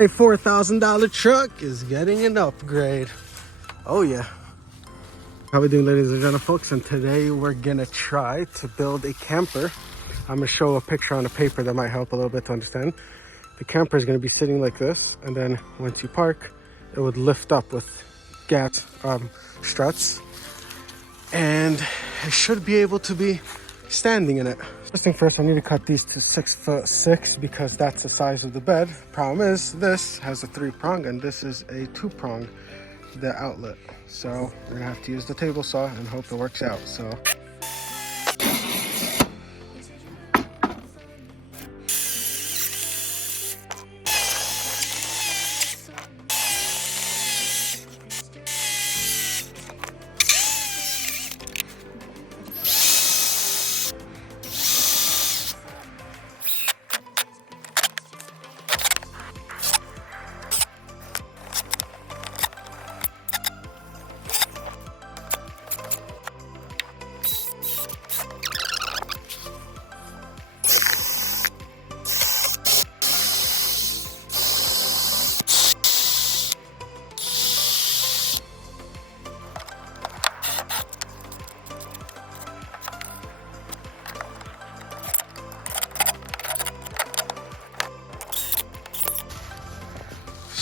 A $4,000 truck is getting an upgrade. Oh yeah. How we doing, ladies and gentlemen, folks? And today we're gonna try to build a camper. I'm gonna show a picture on a paper that might help a little bit to understand. The camper is gonna be sitting like this, and then once you park, it would lift up with struts, and it should be able to be standing in it. First thing first, I need to cut these to 6'6" because that's the size of the bed. Problem is, this has a 3-prong and this is a 2-prong, the outlet. So we're gonna have to use the table saw and hope it works out. So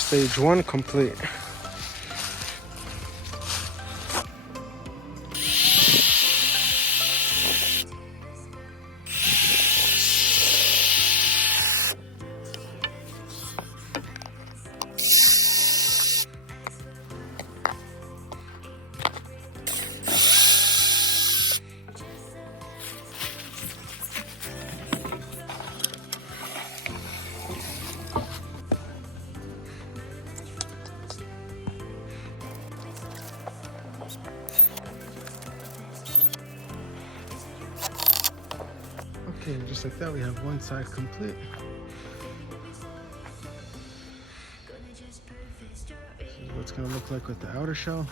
stage 1 complete. Okay, just like that, we have one side complete. This is what it's gonna look like with the outer shell.